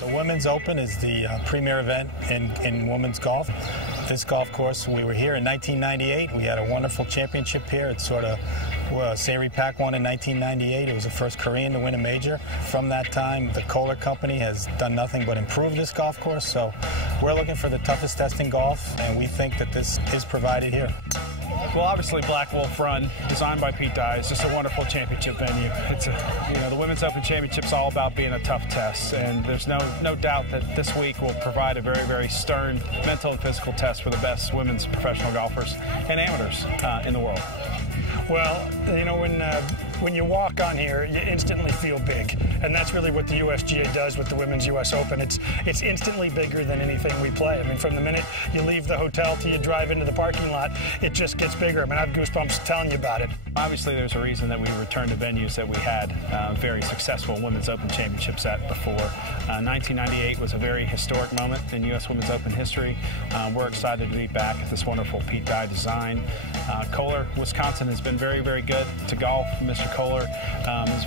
The Women's Open is the premier event in women's golf. This golf course, we were here in 1998. We had a wonderful championship here. It's sort of Sayri Pak won in 1998. It was the first Korean to win a major. From that time, the Kohler Company has done nothing but improve this golf course. So we're looking for the toughest test in golf, and we think that this is provided here. Well, obviously, Black Wolf Run, designed by Pete Dye, is just a wonderful championship venue. It's the Women's Open Championship's all about being a tough test, and there's no doubt that this week will provide a very, very stern mental and physical test for the best women's professional golfers and amateurs in the world. Well, when you walk on here, you instantly feel big, and that's really what the USGA does with the Women's U.S. Open. It's instantly bigger than anything we play. I mean, from the minute you leave the hotel till you drive into the parking lot, it just gets bigger. I mean, I have goosebumps telling you about it. Obviously, there's a reason that we returned to venues that we had very successful Women's Open Championships at before. 1998 was a very historic moment in U.S. Women's Open history. We're excited to be back at this wonderful Pete Dye design. Kohler, Wisconsin has been very, very good to golf. Mr. Kohler has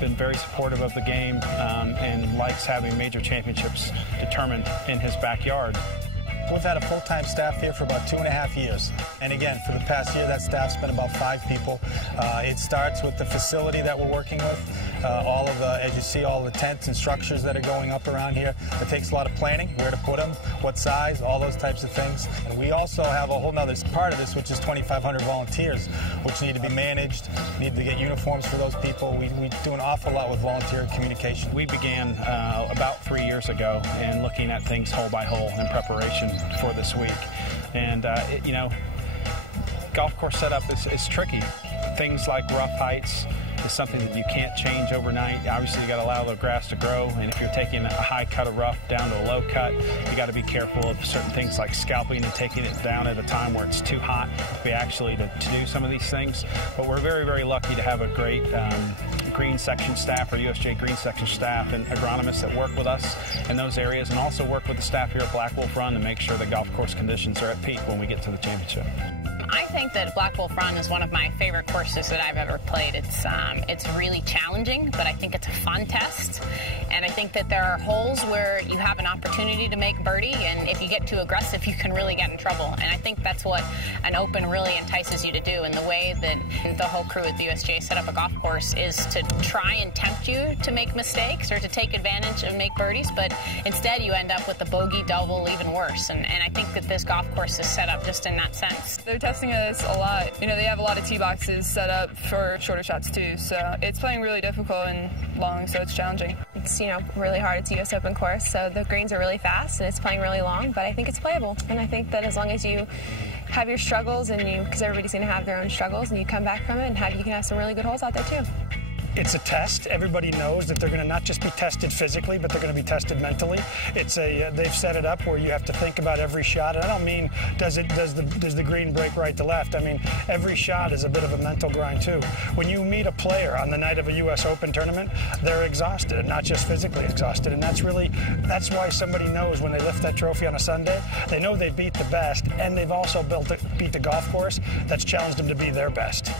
been very supportive of the game and likes having major championships determined in his backyard. We've had a full-time staff here for about 2.5 years. And again, for the past year, that staff's been about 5 people. It starts with the facility that we're working with. As you see, all the tents and structures that are going up around here. It takes a lot of planning, where to put them, what size, all those types of things. And we also have a whole nother part of this, which is 2,500 volunteers, which need to be managed, need to get uniforms for those people. We do an awful lot with volunteer communication. We began about 3 years ago and looking at things hole by hole in preparation for this week. And, golf course setup is tricky. Things like rough heights is something that you can't change overnight. Obviously, you got to allow the grass to grow, and if you're taking a high cut of rough down to a low cut, you got to be careful of certain things like scalping and taking it down at a time where it's too hot to do some of these things. But we're very, very lucky to have a great green section staff, or USGA green section staff, and agronomists that work with us in those areas, and also work with the staff here at Black Wolf Run to make sure that golf course conditions are at peak when we get to the championship. I think that Black Wolf Run is one of my favorite courses that I've ever played. It's really challenging, but I think it's a fun test. And I think that there are holes where you have an opportunity to make birdie, and if you get too aggressive, you can really get in trouble. And I think that's what an Open really entices you to do. And the way that the whole crew at the USGA set up a golf course is to try and tempt you to make mistakes or to take advantage and make birdies, but instead you end up with a bogey, double, even worse. And I think that this golf course is set up just in that sense. They're testing us a lot. They have a lot of tee boxes set up for shorter shots too, so it's playing really difficult and long, so it's challenging. It's, really hard. It's a U.S. Open course, so the greens are really fast and it's playing really long, but I think it's playable. And I think that as long as you have your struggles, and because everybody's going to have their own struggles, and you come back from it, and you can have some really good holes out there too. It's a test. Everybody knows that they're going to not just be tested physically, but they're going to be tested mentally. They've set it up where you have to think about every shot. And I don't mean does the green break right to left. I mean every shot is a bit of a mental grind too. When you meet a player on the night of a U.S. Open tournament, they're exhausted, and not just physically exhausted. And that's why somebody knows when they lift that trophy on a Sunday, they know they beat the best, and they've also beat the golf course that's challenged them to be their best.